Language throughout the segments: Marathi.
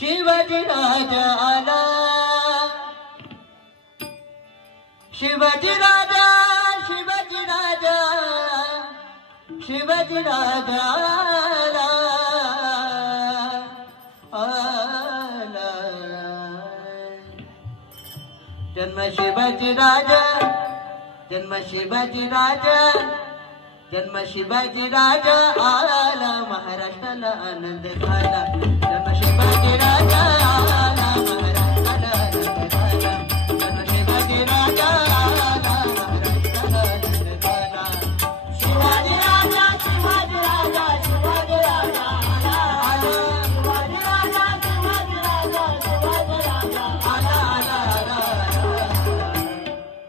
शिवाजी राजा आला, शिवाजी राजा, शिवाजी राजा, शिवाजी राजा आला, आला. जन्म शिवाजी राजा, जन्म शिवाजी राजा, जन्म शिवाजी राजा आला, महाराष्ट्राला आनंद झाला. जन्म शिवाजी राजा आला, महाराष्ट्राला आनंद झाला. जन्म शिवाजी राजा आला, महाराष्ट्राला आनंद झाला. शिवाजी राजा, शिवाजी राजा, शिवाजी राजा आला, आला. शिवाजी राजा, शिवाजी राजा, शिवाजी राजा आला, आला, आला.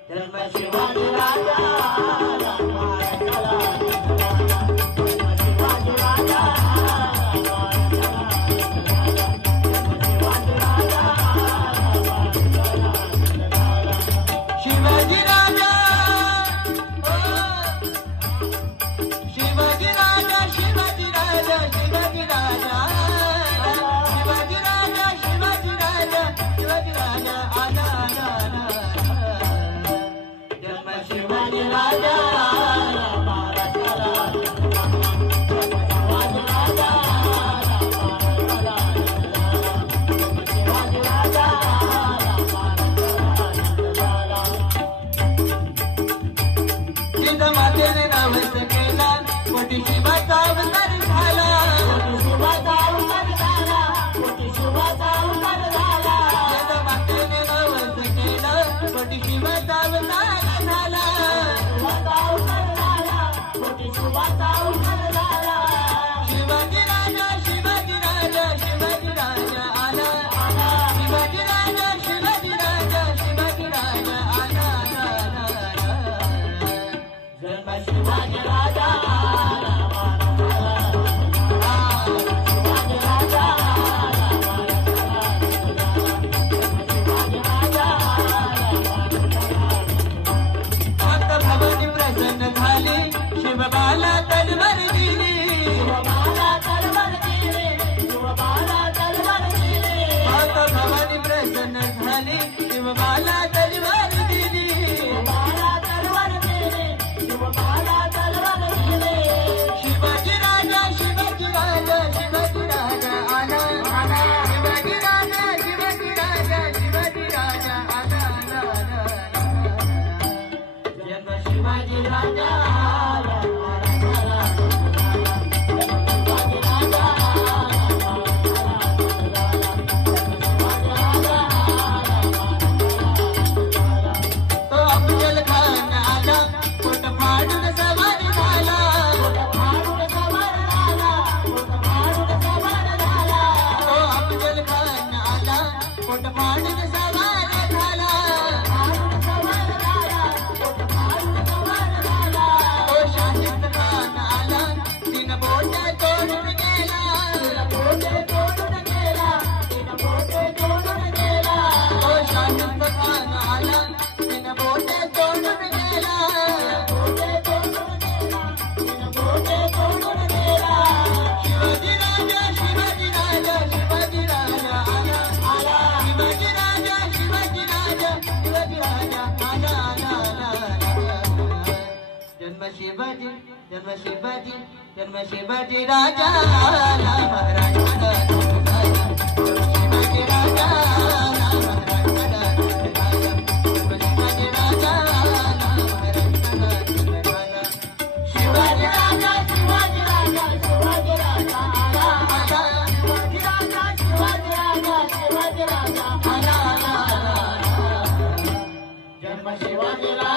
जन्म शिवाजी राजा आला, महाराष्ट्राला मातेने नवस केला, कोटी शिवाचा अवतार झाला, कोटी शिवाचा अवतार झाला, कोटी शिवाचा अवतार झाला. मातेने नवस केला, कोटी शिवाचा अवतार झाला, शिवाचा अवतार झाला, कोटी शिवाचा अवतार झाला. शिवाजी राजा, शिवाजी राजा, शिवाजी राजा आला, आला. शिवाजी राजा, शिवाजी राजा, शिवाजी राजा आला, आला, आला. जन्म शिवाजी राजा आला, शिवाजी राजा आला, शिवाजी राजा आता भवानी प्रसन्न झाली, शिवबाला तलवार दिली, शिवबाला तलवार दिली, शिवबाला तलवार दिली. आता भवानी प्रसन्न झाली, शिवबाला तलवार दिली, शिवबाला तलवार दिली, शिवबाला तलवार दिली. शिवाजी राजा, शिवाजी राजा, शिवाजी राजा आला, आला. शिवाजी राजा, शिवाजी राजा, शिवाजी राजा आला, आला, आला. जन्म शिवाजी राजा आला, आला. शिवाजी राजा तो अफजल खान आला, पोट फाडून सवार झाला, पोट फाडून सवार झाला, पोट फाडून सवार झाला. तो अफजल खान आला, पोट फाडून सवार झाला, फाडून सवार झाला, पोट फाडून सवार झाला. तो शाहिद खान आला, तीन बोट तोडून गेला, तीन बोट तोडून गेला, तीन बोट तोडून गेला. तो शाहिद खान आला, तीन बोट तोडून गेला, बोट तोडून गेला, तीन बोट तोडून गेला. शिवाजी राजा, शिवाजी राजा, शिवाजी राजा आला, आला. शिवाजी राजा, शिवाजी राजा, शिवाजी राजा आला, आला, आला. जन्म शिवाजी, जन्म शिवाजी, जन्म शिवाजी राजा आला, महाराष्ट्राला आनंद झाला. शिवाजी राजा आला, महाराष्ट्राला आनंद झाला. शिवाजी राजा आला, महाराष्ट्राला आनंद झाला. शिवाजी राजा, शिवाजी राजा, शिवाजी राजा आला, आला. शिवाजी राजा, शिवाजी राजा, शिवाजी राजा आला, आला, आला. जन्म शिवाजी राजा